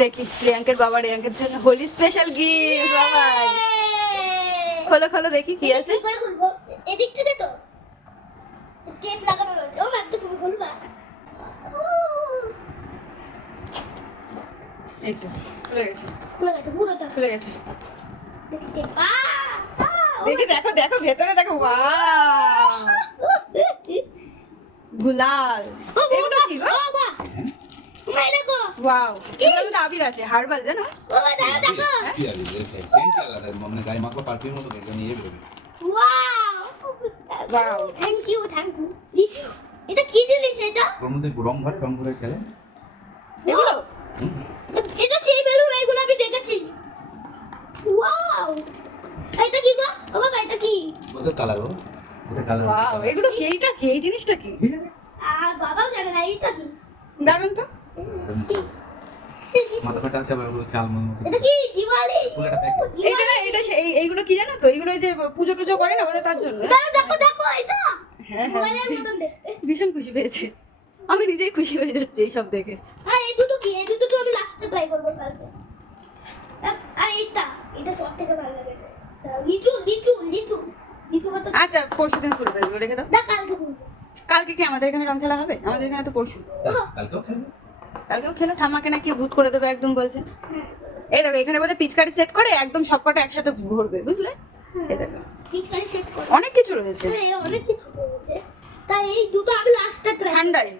দেখি রিয়াঙ্কের বাবা রিয়াঙ্কের জন্য হোলি স্পেশাল গিফট বাবাই। খোলো খোলো দেখি কি আছে। কি করে খুলবো? এদিক থেকে তো টেপ লাগানো রয়েছে। ও মা, তো তুমি খুলবা? এই তো খুলে গেছে, খুলে গেছে পুরোটা। খুলে গেছে। দেখি টেপ। দেখি দেখো দেখো ভেতরে দেখো, ওয়াও গুলাল। এগুলো কি গো? ও বাহ, মা দেখো। ওয়াও, এগুলো তো আবির আছে, হার্বাল জানো? ও মা দাঁড়াও দেখো। কি আছে সেন্ট আলাদা মনে গায়ে মাখলো পারফিউম মতো দেখে নিয়ে বেরোবে। Wow Wow. থ্যাংক ইউ এটা কি জিনিস এটা? ওর মধ্যে রং ভরে খেলে। এগুলো এটা সেই বেলুন, এগুলো আমি দেখেছি। ওয়াও, এটা কি গো? ও বাবা, এটা কি? ওটা কালার ওটা কালার। ওয়াও, এগুলো কি? এইটা কি? এই জিনিসটা কি? বাবাও জানে না এটা কি। দারুন তো। কি? মাথা ফাটা আছে আবার ওগুলো চাল মতো। এটা কি দিওয়ালি? ফুলের প্যাকেট। এইটা না, এটা এইগুলো কি জানো তো? এগুলো ওই যে পুজো টুজো করে না ওদের, তার জন্য। দেখো দেখো এটা হ্যাঁ মোবাইলের হ্যাঁ, মতন দেখতে। ভীষণ খুশি পেয়েছে। আমি নিজেই খুশি হয়ে যাচ্ছি এই সব দেখে। আর এই দুটো কি? এই দুটো তো আমি লাস্টে ট্রাই করব কালকে। আর এটা সব থেকে ভালো লেগেছে। লিচু লিচু লিচু লিচু কত? আচ্ছা পরশুদিন খুলবে, এগুলো রেখে দাও। না, কালকে করব। কালকে কি আমাদের এখানে রং খেলা হবে? আমাদের এখানে তো পরশু। কালকেও খেলবে। কালকেও খেলো, ঠাম্মাকে নাকি ভূত করে দেবে একদম বলছে। হ্যাঁ, এই দেখো এখানে বলে পিচকারি সেট করে একদম সবকটা একসাথে ভরবে, বুঝলে? এই দেখো পিচকারি সেট করব। অনেক কিছু রয়েছে। হ্যাঁ, অনেক কিছু রয়েছে। তাই এই দুটো আমি লাস্টে ট্রাই। ঠান্ডায়